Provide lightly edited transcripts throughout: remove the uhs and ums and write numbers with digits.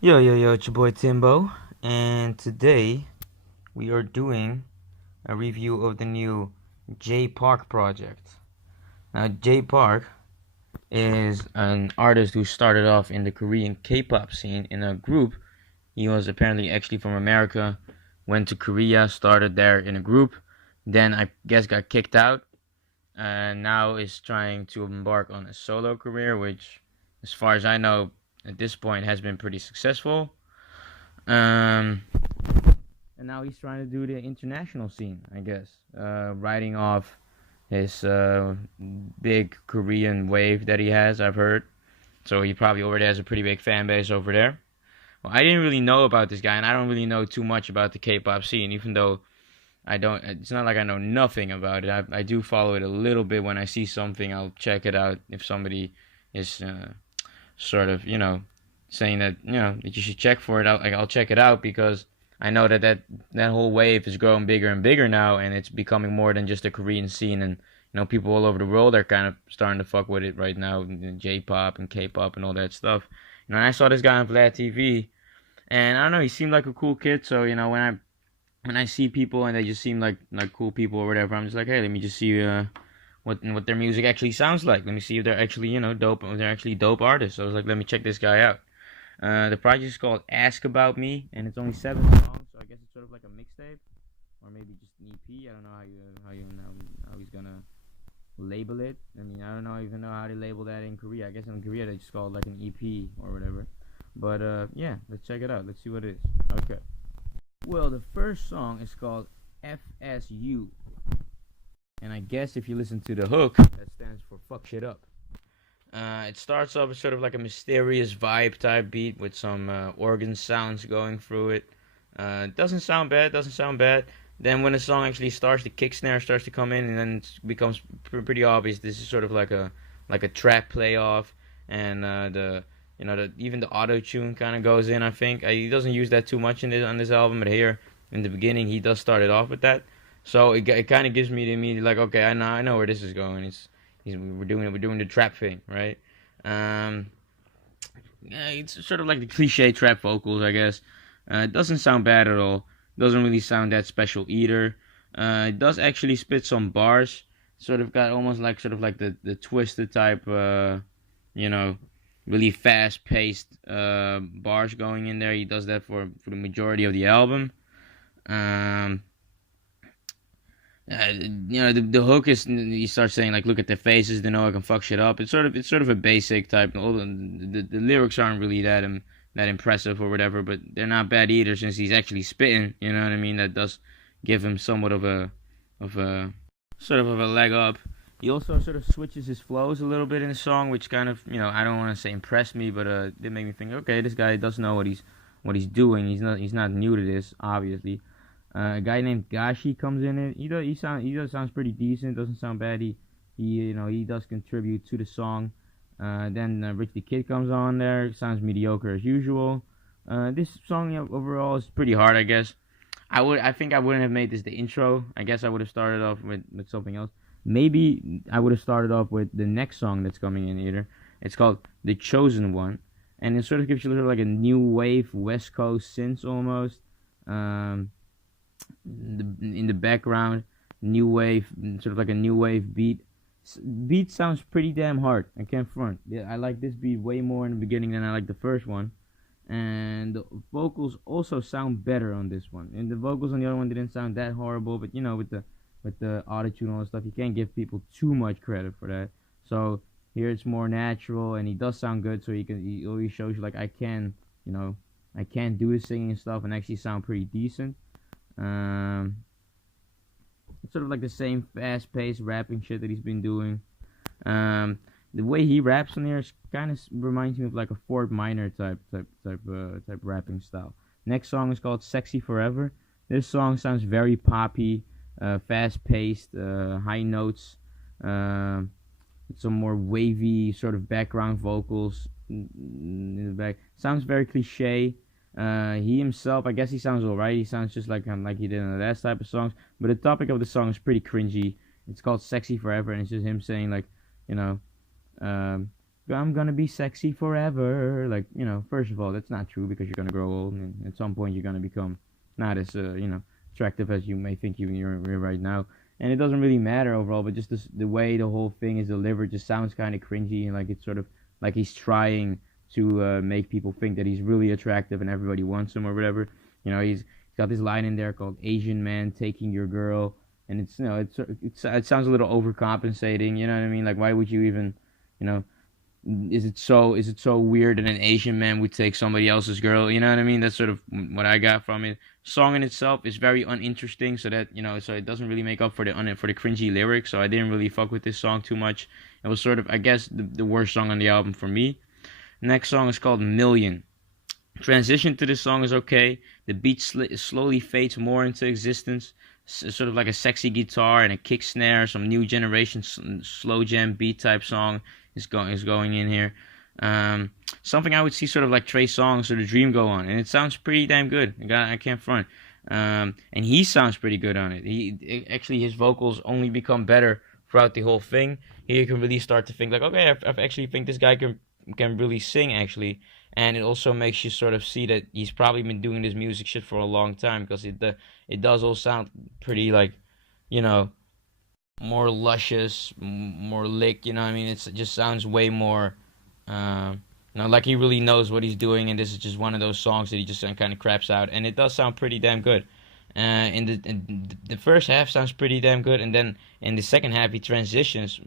Yo, it's your boy Timbo, and today we are doing a review of the new J Park project. Now, J Park is an artist who started off in the Korean K-pop scene in a group. He was apparently actually from America, went to Korea, started there in a group, then I guess got kicked out, and now is trying to embark on a solo career, which, as far as I know, at this point has been pretty successful. Um, and now he's trying to do the international scene, I guess, riding off his big Korean wave that he has. I've heard, so he probably already has a pretty big fan base over there. Well, I didn't really know about this guy, and I don't really know too much about the K-pop scene, even though I don't. It's not like I know nothing about it. I do follow it a little bit. When I see something, I'll check it out. If somebody is sort of, saying that that you should check for it, I'll check it out because I know that whole wave is growing bigger and bigger now, and it's becoming more than just a Korean scene, and people all over the world are kind of starting to fuck with it right now, J-pop and K-pop and all that stuff. And I saw this guy on Vlad TV, and I don't know, he seemed like a cool kid. So when I see people and they just seem like cool people or whatever, I'm just like, hey, let me just see what their music actually sounds like. Let me see if they're actually dope. If they're actually dope artists. So I was like, let me check this guy out. The project is called Ask About Me, and it's only 7 songs, so I guess it's sort of like a mixtape, or maybe just an EP. I don't know how he's gonna label it. I mean, I don't know even know how to label that in Korea. I guess in Korea they just call it like an EP or whatever. But yeah, let's check it out. Let's see what it is. Okay. Well, the first song is called FSU, and I guess if you listen to the hook, that stands for fuck shit up. It starts off with sort of like a mysterious vibe type beat with some organ sounds going through it. Doesn't sound bad, doesn't sound bad. Then when the song actually starts, the kick snare starts to come in, and then it becomes pretty obvious. This is sort of like a trap playoff, and the even the auto tune kind of goes in. I think he doesn't use that too much on this album, but here in the beginning he does start it off with that. So it kind of gives me the immediate like, okay, I know where this is going. We're doing the trap thing, right? Um, yeah, it's sort of like the cliche trap vocals, I guess. It doesn't sound bad at all. Doesn't really sound that special either. It does actually spit some bars. Sort of got almost like the twisted type, you know, really fast paced bars going in there. He does that for the majority of the album. Um, the hook is he starts saying like, look at their faces, they know I can fuck shit up. It's sort of a basic type. All the lyrics aren't really that impressive or whatever, but they're not bad either since he's actually spitting. You know what I mean? That does give him somewhat of a sort of a leg up. He also sort of switches his flows a little bit in the song, which kind of I don't want to say impressed me, but did make me think, okay, this guy does know what he's doing. He's not new to this, obviously. A guy named Gashi comes in it. He does sounds pretty decent. Doesn't sound bad. He does contribute to the song. Then Rich the Kid comes on there. Sounds mediocre as usual. This song overall is pretty hard, I guess. I think I wouldn't have made this the intro. I guess I would have started off with something else. Maybe I would have started off with the next song that's coming in either. It's called The Chosen One, and it sort of gives you like a new wave West Coast synth almost. Um, in the background, new wave, sort of like a new wave beat. Beat sounds pretty damn hard. I can't front. Yeah, I like this beat way more in the beginning than I like the first one, and the vocals also sound better on this one. And the vocals on the other one didn't sound that horrible, but with the autotune and all that stuff, you can't give people too much credit for that. So here it's more natural, and he does sound good. So he always shows you like I can do his singing and stuff and actually sound pretty decent. Um, it's sort of like the same fast-paced rapping shit that he's been doing. The way he raps on here kind of reminds me of like a Fort Minor type rapping style. Next song is called "Sexy Forever." This song sounds very poppy, fast-paced, high notes, uh, some more wavy sort of background vocals in the back. Sounds very cliche. He himself, I guess he sounds alright. He sounds just like he did in the last type of songs. But the topic of the song is pretty cringy. It's called "Sexy Forever," and it's just him saying like, you know, um, I'm gonna be sexy forever. Like, first of all, that's not true because you're gonna grow old, and at some point you're gonna become not as attractive as you may think you're right now. And it doesn't really matter overall, but just the way the whole thing is delivered just sounds kind of cringy, and like it's sort of like he's trying to make people think that he's really attractive and everybody wants him or whatever. He's got this line in there called "Asian man taking your girl," and it sounds a little overcompensating. You know what I mean? Like, why would you even, you know, is it so weird that an Asian man would take somebody else's girl? You know what I mean? That's sort of what I got from it. Song in itself is very uninteresting, so that so it doesn't really make up for the cringy lyrics. So I didn't really fuck with this song too much. It was sort of, I guess, the worst song on the album for me. Next song is called "Million." Transition to this song is okay. The beat slowly fades more into existence. Sort of like a sexy guitar and a kick snare, some new generation slow jam beat type song is going in here. Something I would see sort of like Trey Songz or The Dream go on, and it sounds pretty damn good. I can't front. And he sounds pretty good on it. Actually, his vocals only become better throughout the whole thing. Here you can really start to think like, okay, I actually think this guy can really sing actually. And it also makes you sort of see that he's probably been doing this music shit for a long time, because it does all sound pretty like, more luscious, more lick. You know what I mean? It just sounds way more, like he really knows what he's doing. And this is just one of those songs that he just kind of craps out, and it does sound pretty damn good. In the first half sounds pretty damn good, and then in the second half he transitions.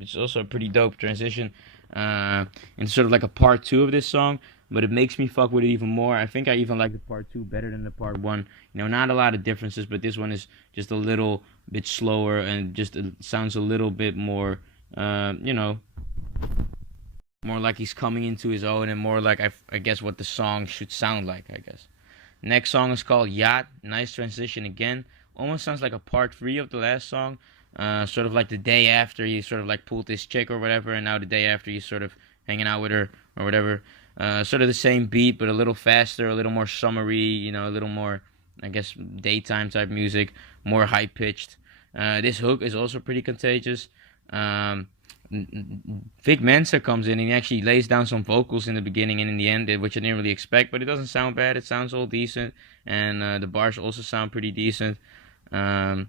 It's also a pretty dope transition. And sort of like a part two of this song, but it makes me fuck with it even more. I think I even like the part two better than the part one. Not a lot of differences, but this one is just a little bit slower and just sounds a little bit more, more like he's coming into his own, and more like I guess what the song should sound like, I guess. Next song is called "Yacht." Nice transition again. Almost sounds like a part three of the last song. Sort of like the day after he sort of like pulled this chick or whatever, and now the day after he's sort of hanging out with her or whatever. Sort of the same beat, but a little faster, a little more summery, a little more, I guess, daytime type music, more high pitched. This hook is also pretty contagious. Vic Mensa comes in and he actually lays down some vocals in the beginning and in the end, which I didn't really expect, but it doesn't sound bad. It sounds all decent, and the bars also sound pretty decent. The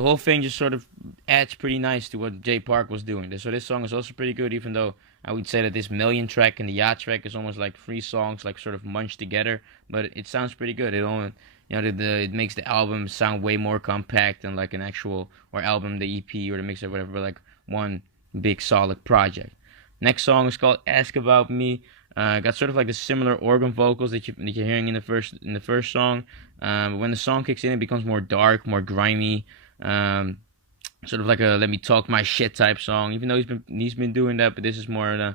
whole thing just sort of adds pretty nice to what Jay Park was doing. So this song is also pretty good, even though I would say that this "Million" track and the "Yacht" track is almost like three songs like sort of munched together. But it sounds pretty good. It makes the album sound way more compact than like an actual album, the EP or the mixtape, whatever, like one big solid project. Next song is called "Ask About Me." Got sort of like the similar organ vocals that you're hearing in the first song. But when the song kicks in, it becomes more dark, more grimy. Sort of like a "let me talk my shit" type song. Even though he's been doing that, but this is more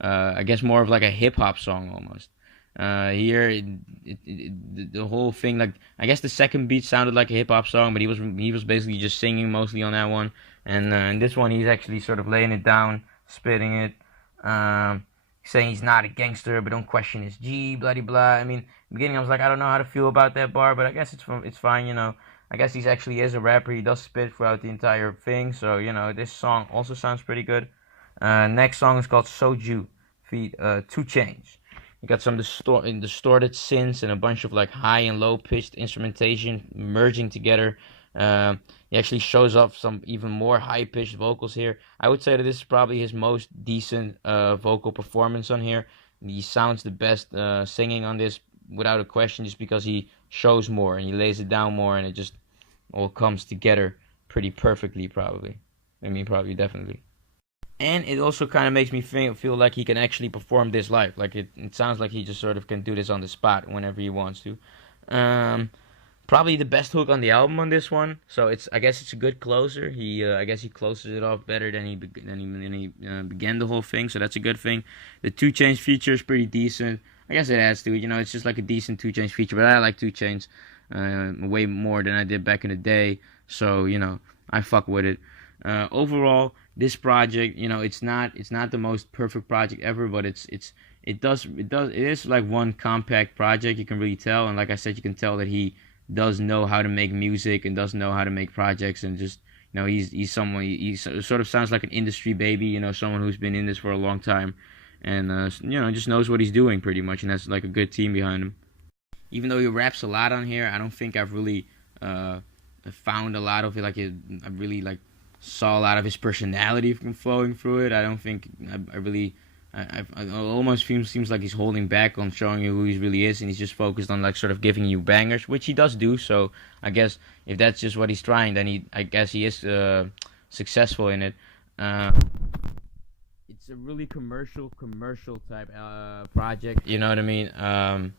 I guess more of like a hip hop song almost. Here, the whole thing, like, I guess the second beat sounded like a hip hop song, but he was basically just singing mostly on that one. And in this one, he's actually sort of laying it down, spitting it, saying he's not a gangster, but don't question his G, blah blah. I mean, in the beginning I was like, I don't know how to feel about that bar, but I guess it's fine. I guess he actually is a rapper. He does spit throughout the entire thing, so this song also sounds pretty good. Next song is called "Soju" feat. 2 Chainz. You got some distorted synths and a bunch of like high and low pitched instrumentation merging together. He actually shows off some even more high pitched vocals here. I would say that this is probably his most decent vocal performance on here. He sounds the best singing on this without a question, just because he shows more and he lays it down more, and it just all comes together pretty perfectly, probably. Probably, definitely. And it also kind of makes me feel like he can actually perform this live. Like it sounds like he just sort of can do this on the spot whenever he wants to. Probably the best hook on the album on this one. So I guess it's a good closer. I guess he closes it off better than he began the whole thing. So that's a good thing. The 2 Chainz feature is pretty decent. I guess it adds to it. It's just like a decent 2 Chainz feature. But I like 2 Chainz way more than I did back in the day. So I fuck with it. Overall, this project, it's not the most perfect project ever, but it is like one compact project. You can really tell, and like I said, you can tell that he does know how to make music and does know how to make projects, and just he's someone, sort of sounds like an industry baby, someone who's been in this for a long time, and just knows what he's doing pretty much, and has like a good team behind him. Even though he raps a lot on here, I don't think I've really uh, found a lot of it. I really like saw a lot of his personality from flowing through it. I don't think I really. It almost seems like he's holding back on showing you who he really is, and he's just focused on like sort of giving you bangers, which he does do. So I guess if that's just what he's trying, then I guess he is successful in it. Uh, it's a really commercial type project. You know what I mean?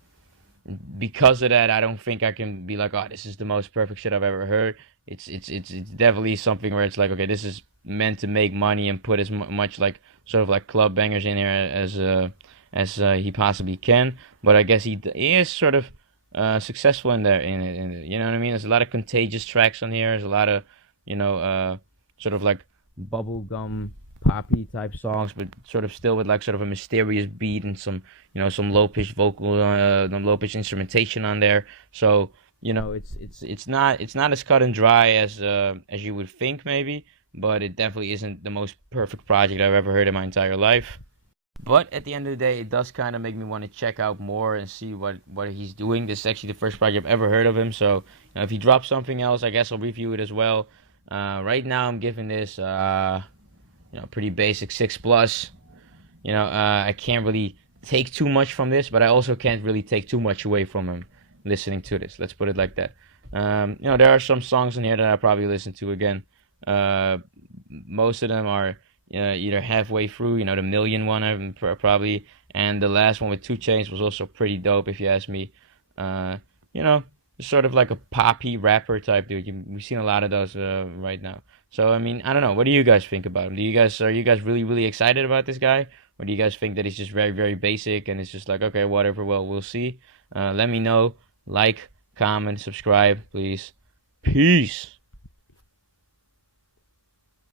Because of that, I don't think I can be like, oh, this is the most perfect shit I've ever heard. It's definitely something where it's like, okay, this is meant to make money and put as much like sort of like club bangers in here as he possibly can. But I guess he is sort of successful in there in it. You know what I mean? There's a lot of contagious tracks on here. There's a lot of sort of like bubblegum poppy type songs, but sort of still with like sort of a mysterious beat and some some low pitched vocal, low pitched instrumentation on there. So it's not as cut and dry as you would think maybe, but it definitely isn't the most perfect project I've ever heard in my entire life. But at the end of the day, it does kind of make me want to check out more and see what he's doing. This is actually the first project I've ever heard of him. So if he drops something else, I guess I'll review it as well. Right now, I'm giving this pretty basic 6+. I can't really take too much from this, but I also can't really take too much away from him listening to this. Let's put it like that. There are some songs in here that I probably listen to again. Most of them are either halfway through. The Million one, I'm probably, and the last one with 2 Chainz was also pretty dope, if you ask me. Sort of like a poppy rapper type dude. We've seen a lot of those right now. So I mean, I don't know. What do you guys think about him? Are you guys really excited about this guy, or do you guys think that he's just very basic and it's just like, okay, whatever? Well, we'll see. Let me know. Like, comment, subscribe, please. Peace.